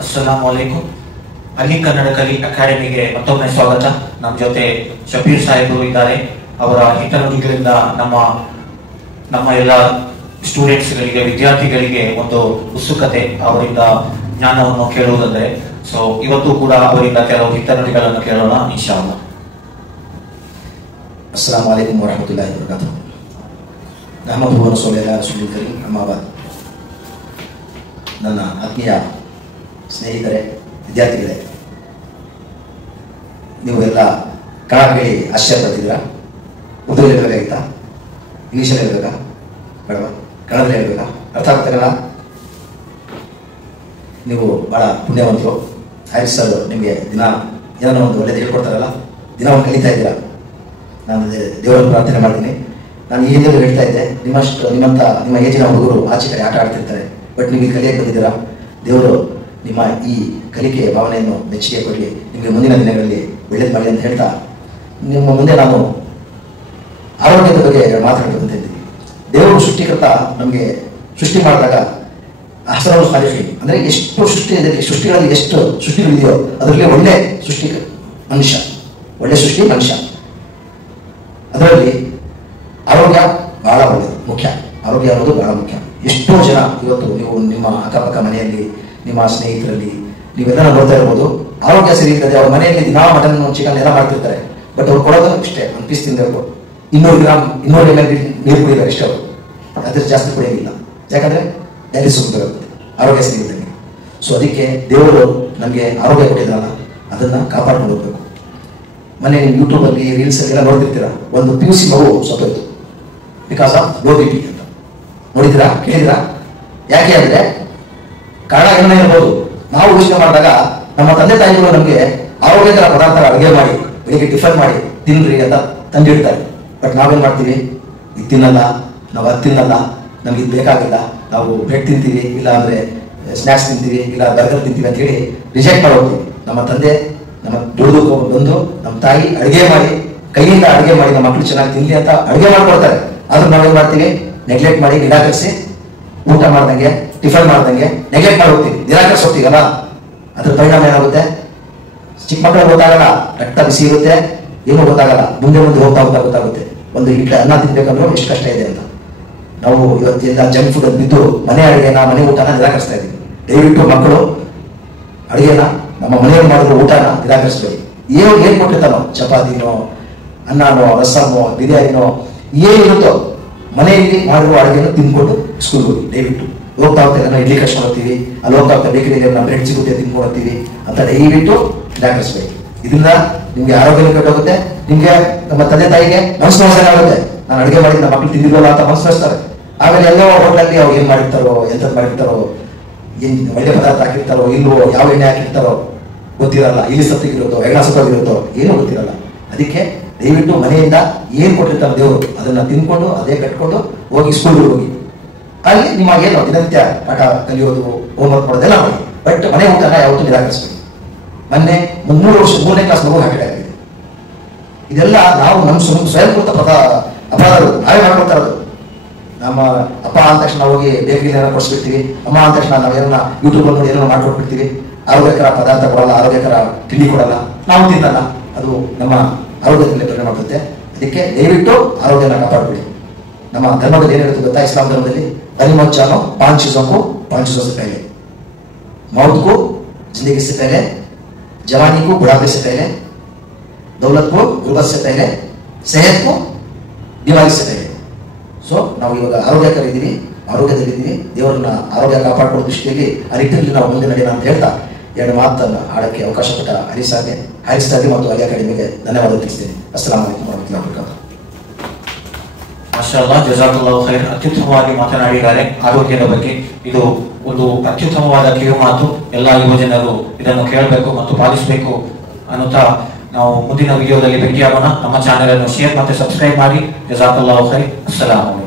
ಅಸ್ಸಲಾಮು ಅಲೈಕುಂ. ಅಲಿ ಕನ್ನಡ ಕಲಿ ಅಕಾಡೆಮಿಗೆ ಮತ್ತೊಮ್ಮೆ ಸ್ವಾಗತ. ನಮ್ಮ ಜೊತೆ ಶಬೀರ್ ಸಾಹೇಬರು ಇದ್ದಾರೆ. ಅವರ ಹಿತನುಡಿಗಳಿಂದ ನಮ್ಮ ಎಲ್ಲ ಸ್ಟೂಡೆಂಟ್ಸ್ಗಳಿಗೆ, ವಿದ್ಯಾರ್ಥಿಗಳಿಗೆ ಒಂದು ಉತ್ಸುಕತೆ, ಅವರಿಂದ ಜ್ಞಾನವನ್ನು ಕೇಳುವುದಂದ್ರೆ. ಸೊ ಇವತ್ತು ಕೂಡ ಅವರಿಂದ ಕೆಲವು ಹಿತನುಡಿಗಳನ್ನು ಕೇಳೋಣ ಇನ್ಶಾ ಅಲ್ಲಾಹ್. ಅಸ್ಸಲಾಮು ಅಲೈಕುಂ ವರಹಮತುಲ್ಲಾಹಿ ವಬರಕಾತುಹು. ನಹಮದುಹು ವ ನಸಲ್ಲಿ ಅಲಾ ರಸೂಲಿಲ್ ಕರೀಮ್. ಅಮ್ಮಾ ಬಾದ್. ನನ್ನ ಆತ್ಮೀಯ ಸ್ನೇಹಿತರೆ, ವಿದ್ಯಾರ್ಥಿಗಳೇ, ನೀವು ಎಲ್ಲ ಕನ್ನಡ ಹೇಳಿ ಆಶ್ಚರ್ಯ ಪಡ್ತಿದ್ದೀರಾ? ಉರ್ದುದಲ್ಲಿ ಹೇಳ್ಬೇಕಾಗಿತ್ತಾ? ಇಂಗ್ಲೀಷಲ್ಲಿ ಹೇಳ್ಬೇಕಾ? ಬೇಡವಾ? ಕನ್ನಡದಲ್ಲಿ ಹೇಳ್ಬೇಕಾ? ಅರ್ಥ ಆಗ್ತಾರಲ್ಲ? ನೀವು ಭಾಳ ಪುಣ್ಯವಂತರು. ಹ್ಯಾರಿಸ್ ಸರ್ ನಿಮಗೆ ದಿನ ಏನೋ ಒಂದು ಒಳ್ಳೇದು ಹೇಳ್ಕೊಡ್ತಾರಲ್ಲ, ದಿನ ಒಂದು ಕಲಿತಾ ಇದ್ದೀರಾ. ನಾನು ದೇವರನ್ನು ಪ್ರಾರ್ಥನೆ ಮಾಡ್ತೀನಿ. ನಾನು ಈ ಹಿಂದೆ ಹೇಳ್ತಾ ಇದ್ದೆ, ನಿಮ್ಮ ಏಜಿನ ಹುಡುಗರು ಆಚೆ ಕಡೆ ಆಟ ಆಡ್ತಿರ್ತಾರೆ, ಬಟ್ ನೀವು ಕಲಿಯಕ್ಕೆ ಬಂದಿದ್ದೀರಾ. ದೇವರು ನಿಮ್ಮ ಈ ಕಲಿಕೆಯ ಭಾವನೆಯನ್ನು ಮೆಚ್ಚುಗೆ ಕೊಡಲಿ, ನಿಮಗೆ ಮುಂದಿನ ದಿನಗಳಲ್ಲಿ ಒಳ್ಳೇದು ಮಾಡಲಿ ಅಂತ ಹೇಳ್ತಾ, ನಿಮ್ಮ ಮುಂದೆ ನಾನು ಆರೋಗ್ಯದ ಬಗ್ಗೆ ಮಾತಾಡಬೇಕು ಅಂತ ಇದ್ದೀನಿ. ದೇವರು ಸೃಷ್ಟಿಕರ್ತ ನಮಗೆ ಸೃಷ್ಟಿ ಮಾಡಿದಾಗ ಅಹ್ಸನುಲ್ ಖಾಲಿಖೀನ್ ಅಂದರೆ ಎಷ್ಟು ಸೃಷ್ಟಿಗಳಲ್ಲಿ ಎಷ್ಟು ಸೃಷ್ಟಿಗಳಿದೆಯೋ ಅದರಲ್ಲಿ ಒಳ್ಳೆ ಸೃಷ್ಟಿ ಮನುಷ್ಯ, ಒಳ್ಳೆ ಸೃಷ್ಟಿ ಮನುಷ್ಯ. ಅದರಲ್ಲಿ ಆರೋಗ್ಯ ಬಹಳ ಒಳ್ಳೆಯದು, ಮುಖ್ಯ. ಆರೋಗ್ಯ ಅನ್ನೋದು ಬಹಳ ಮುಖ್ಯ. ಎಷ್ಟೋ ಜನ ಇವತ್ತು ನೀವು ನಿಮ್ಮ ಅಕ್ಕಪಕ್ಕ ಮನೆಯಲ್ಲಿ, ನಿಮ್ಮ ಸ್ನೇಹಿತರಲ್ಲಿ ನೀವೆಲ್ಲ ನೋಡ್ತಾ ಇರ್ಬೋದು, ಆರೋಗ್ಯ ಸರಿ ಇರ್ತದೆ. ಅವ್ರ ಮನೆಯಲ್ಲಿ ದಿನಾ ಮಟನ್ ಚಿಕನ್ ಎಲ್ಲ ಮಾಡ್ತಿರ್ತಾರೆ, ಬಟ್ ಅವ್ರು ಕೊಡೋದು ಇಷ್ಟೇ, ಒಂದು ಪೀಸ್ ತಿಂದವರು 200 ಗ್ರಾಮ್ 200 ml ನೀರು ಕುಡಿತಾರೆ ಇಷ್ಟೇ. ಅವರು ಅದ್ರ ಜಾಸ್ತಿ ಕುಡಿಯೋದಿಲ್ಲ, ಯಾಕಂದರೆ ಡೈಲಿ ಸುಮ್ಮನೆ ಆರೋಗ್ಯ ಸರಿ ಇರ್ತದೆ. ಸೊ ಅದಕ್ಕೆ ದೇವರು ನಮಗೆ ಆರೋಗ್ಯ ಕೊಟ್ಟಿದ್ರಲ್ಲ, ಅದನ್ನು ಕಾಪಾಡ್ಕೊಂಡು ಹೋಗ್ಬೇಕು. ಮನೆ ಯೂಟ್ಯೂಬಲ್ಲಿ ರೀಲ್ಸಲ್ಲಿ ಎಲ್ಲ ನೋಡ್ತಿರ್ತೀರ, ಒಂದು PUC ಮಗು ಸತ್ತೋಯ್ತು ಬಿಕಾಸ್ ಆಫ್ ಲೋ BP ಅಂತ. ನೋಡಿದ್ದೀರಾ? ಕೇಳಿದಿರಾ? ಯಾಕೆ ಅಂದರೆ ಕಾರಣ ಏನೇ ಇರ್ಬೋದು. ನಾವು ಯೋಚನೆ ಮಾಡಿದಾಗ ನಮ್ಮ ತಂದೆ ತಾಯಿಗಳು ನಮಗೆ ಆರೋಗ್ಯಕರ ಪದಾರ್ಥ ಅಡುಗೆ ಮಾಡಿ ಬೆಳಿಗ್ಗೆ ಟಿಫನ್ ಮಾಡಿ ತಿನ್ನಿರಿ ಅಂತ ತಂದಿಡ್ತಾರೆ. ಬಟ್ ನಾವೇನು ಮಾಡ್ತೀವಿ? ಇದು ತಿನ್ನಲ್ಲ, ನಾವು ಅದು ತಿನ್ನಲ್ಲ, ನಮ್ಗೆ ಇದು ಬೇಕಾಗಿಲ್ಲ, ನಾವು ಬ್ರೆಡ್ ತಿಂತೀವಿ, ಇಲ್ಲ ಅಂದರೆ ಸ್ನ್ಯಾಕ್ಸ್ ತಿಂತೀವಿ, ಇಲ್ಲ ಬರ್ಗರ್ ತಿಂತೀವಿ ಅಂತ ಹೇಳಿ ರಿಜೆಕ್ಟ್ ಮಾಡಿ ಹೋಗ್ತೀವಿ. ನಮ್ಮ ತಂದೆ ನಮ್ಮ ದುಡಿದು ಬಂದು ನಮ್ಮ ತಾಯಿ ಅಡುಗೆ ಮಾಡಿ, ಕೈಯಿಂದ ಅಡುಗೆ ಮಾಡಿ ನಮ್ಮ ಮಕ್ಕಳು ಚೆನ್ನಾಗಿ ತಿನ್ನಲಿ ಅಂತ ಅಡುಗೆ ಮಾಡಿಕೊಡ್ತಾರೆ. ಆದ್ರೂ ನಾವೇನು ಮಾಡ್ತೀವಿ? ನೆಗ್ಲೆಕ್ಟ್ ಮಾಡಿ, ನಿರಾಕರಿಸಿ, ಊಟ ಮಾಡ್ದಂಗೆ, ಟಿಫನ್ ಮಾಡ್ದಂಗೆ ನೆಗ್ಲೆಕ್ಟ್ ಮಾಡಿ ಹೋಗ್ತೀವಿ, ನಿರಾಕರಿಸಿ ಹೋಗ್ತೀವಲ್ಲ. ಅದ್ರ ಪರಿಣಾಮ ಏನಾಗುತ್ತೆ? ಚಿಕ್ಕ ಮಕ್ಕಳಿಗೆ ಗೊತ್ತಾಗಲ್ಲ, ರಕ್ತ ಬಿಸಿ ಇರುತ್ತೆ, ಏನೂ ಗೊತ್ತಾಗಲ್ಲ. ಮುಂದೆ ಹೋಗ್ತಾ ಗೊತ್ತಾಗುತ್ತೆ ಒಂದು ಇಡ್ಲಿ ಅನ್ನ ತಿನ್ಬೇಕಂದ್ರೂ ಎಷ್ಟು ಕಷ್ಟ ಇದೆ ಅಂತ. ನಾವು ಇವತ್ತೆಲ್ಲ ಜಂಕ್ ಫುಡ್ ಅಂತ ಬಿದ್ದು ಮನೆ ಅಡುಗೆನ, ಮನೆ ಊಟನ ನಿರಾಕರಿಸ್ತಾ ಇದ್ದೀವಿ. ದಯವಿಟ್ಟು ಮಕ್ಕಳು ಅಡುಗೆನ, ನಮ್ಮ ಮನೆಯಲ್ಲಿ ಮಾಡಿರೋ ಊಟನ ನಿರಾಕರಿಸ್ಬೇಕು. ಏನು ಕೊಟ್ಟಿರ್ತಾನೋ, ಚಪಾತಿನೋ, ಅನ್ನನೋ, ರಸಮೋ, ಬಿರಿಯಾನಿನೋ, ಏನಿರುತ್ತೋ ಮನೆಯಲ್ಲಿ ಮಾಡಿರುವ ಅಡುಗೆನ ತಿನ್ಕೊಂಡು ಸ್ಕೂಲ್ಗೆ ಹೋಗಿ. ದಯವಿಟ್ಟು ಹೋಗ್ತಾ ನಾವು ಇಡ್ಲಿ ಕಟ್ಕೊಂಡು ಹೋಗ್ತೀವಿ, ಅಲ್ಲಿ ಹೋಗ್ತಾ ಬೇಕರಿಯಲ್ಲಿ ನಾವು ಬ್ರೆಡ್ ಸಿಗುತ್ತೆ ತಿನ್ಕೊಂಡು ಹೋಗ್ತೀವಿ ಅಂತ ದಯವಿಟ್ಟು ನಿರಾಕರಿಸ್ಬೇಕು. ಇದರಿಂದ ನಿಮ್ಗೆ ಆರೋಗ್ಯ ಕೆಟ್ಟೋಗುತ್ತೆ, ನಿಮ್ಗೆ ನಮ್ಮ ತಂದೆ ತಾಯಿಗೆ ಮನಸ್ಸು ಆಗುತ್ತೆ. ನಾನು ಅಡುಗೆ ಮಾಡಿದ ನಮ್ಮ ಮಕ್ಕಳು ತಿಂದಿಲ್ವಲ್ಲ ಅಂತ ಮನಸ್ಸು ನೋಡ್ತಾರೆ. ಆಮೇಲೆ ಎಲ್ಲೋ ಹೋಟ್ಲಲ್ಲಿ ಅವ್ರು ಏನು ಮಾಡಿರ್ತಾರೋ, ಎಂಥದ್ದು ಮಾಡಿರ್ತಾರೋ, ಏನು ಒಳ್ಳೆ ಪದಾರ್ಥ ಹಾಕಿರ್ತಾರೋ ಇಲ್ವೋ, ಯಾವ ಎಣ್ಣೆ ಹಾಕಿರ್ತಾರೋ ಗೊತ್ತಿರಲ್ಲ, ಇಲ್ಲಿ ಸತ್ತಿಗಿರುತ್ತೋ, ಎಣ್ಣೆ ಸತ್ತೋಗಿರುತ್ತೋ ಏನೂ ಗೊತ್ತಿರಲ್ಲ. ಅದಕ್ಕೆ ದಯವಿಟ್ಟು ಮನೆಯಿಂದ ಏನು ಕೊಟ್ಟಿರ್ತಾರೋ ದೇವರು ಅದನ್ನ ತಿನ್ಕೊಂಡು ಅದೇ ಕಟ್ಕೊಂಡು ಹೋಗಿ ಸ್ಕೂಲ್ಗೆ ಹೋಗಿ. ಅಲ್ಲಿ ನಿಮಗೇನು ದಿನನಿತ್ಯ ಪಾಠ ಕಲಿಯೋದು, ಹೋಮ್ವರ್ಕ್ ಮಾಡೋದೆಲ್ಲ ಮಾಡಿ, ಬಟ್ ಮನೆ ಊಟನ ಯಾವತ್ತೂ ನಿರಾಕರಿಸ್ಬೇಕು. ಮೊನ್ನೆ 3ನೇ ಕ್ಲಾಸ್ ಮಗು ಹಾಕಿಟ್ ಆಗಿದೆ. ಇದೆಲ್ಲ ನಾವು ನಮ್ಮ ಸ್ವಯಂಕೃತ ಅಪರಾಧಗಳು ನಾವೇ ಮಾಡ್ಕೊಳ್ತಾ ಇರೋದು. ನಮ್ಮ ಅಪ್ಪ ಅಂದ ತಕ್ಷಣ ಹೋಗಿ ಬೇಕರಿ ಏನೋ ಕೊಡಿಸ್ಬಿಡ್ತೀವಿ, ಅಮ್ಮ ಅಂದ ತಕ್ಷಣ ನಾವೇನ ಯೂಟ್ಯೂಬ್ ನೋಡಿ ಏನೋ ಮಾಡ್ಕೊಟ್ಬಿಡ್ತೀವಿ. ಆರೋಗ್ಯಕರ ಪದಾರ್ಥ ಕೊಡಲ್ಲ, ಆರೋಗ್ಯಕರ ತಿಂಡಿ ಕೊಡಲ್ಲ, ನಾವು ತಿನ್ನಲ್ಲ. ಅದು ನಮ್ಮ ಆರೋಗ್ಯದ ಮೇಲೆ ಪರಿಣಾಮ ಬೀರುತ್ತೆ. ಅದಕ್ಕೆ ದಯವಿಟ್ಟು ಆರೋಗ್ಯನ ಕಾಪಾಡ್ಬಿಡಿ. ನಮ್ಮ ಧರ್ಮದಲ್ಲಿ ಏನಿರುತ್ತೆ ಗೊತ್ತಾ? ಇಸ್ಲಾಂ ಧರ್ಮದಲ್ಲಿ ಅರಿಮಚ್ಚಾನೋ 5 चीजों को 5 चीजों से पहले, मौत को जिंदगी से पहले, जवानी को बुढ़ापे से पहले, दौलत को गुर्बत से पहले, सेहत को बीमारी से पहले. ಸೊ ನಾವು ಇವಾಗ ಆರೋಗ್ಯದಲ್ಲಿದ್ದೀವಿ. ದೇವರನ್ನ ಆರೋಗ್ಯ ಕಾಪಾಡಿಕೊಳ್ಳೋ ದೃಷ್ಟಿಯಲ್ಲಿ ಆ ನಿಟ್ಟಿನಲ್ಲಿ ನಾವು ಮುಂದೆ ನಡೆಯೋಣ ಅಂತ ಹೇಳ್ತಾ 2 ಮಾತನ್ನು ಆಡಕ್ಕೆ ಅವಕಾಶ ಕೊಟ್ಟ ಹ್ಯಾರಿಸ್ ಸಾರ್ಗೆ ಮತ್ತು ಅಲಿ ಅಕಾಡೆಮಿಗೆ ಧನ್ಯವಾದ ತಿಳಿಸ್ತೇನೆ. ಅಸ್ಸಲಾಮು ಅಲೈಕುಂ ವರಹಮತುಲ್ಲಾಹಿ ವಬರಕಾತುಹು. ಮಾಷಾ ಅಲ್ಲಾಹ್, ಜಜಾಕಲ್ಲಾಹು ಖೈರ್. ಅತ್ಯುತ್ತಮವಾಗಿ ಮಾತನಾಡಿದ್ದಾರೆ ಆರೋಗ್ಯದ ಬಗ್ಗೆ. ಇದು ಒಂದು ಅತ್ಯುತ್ತಮವಾದ ಕಿವಿ ಮಾತು. ಎಲ್ಲ ಯುವ ಜನರು ಇದನ್ನು ಕೇಳಬೇಕು ಮತ್ತು ಪಾಲಿಸಬೇಕು ಅನ್ನುತ್ತಾ ನಾವು ಮುಂದಿನ ವಿಡಿಯೋದಲ್ಲಿ ಭೇಟಿಯಾಗೋಣ. ನಮ್ಮ ಚಾನೆಲ್ ಅನ್ನು ಶೇರ್ ಮತ್ತು ಸಬ್ಸ್ಕ್ರೈಬ್ ಮಾಡಿ. ಜಜಾಕಲ್ಲಾಹು ಖೈರ್. ಅಸ್ಸಲಾಮು ಅಲೈಕುಂ.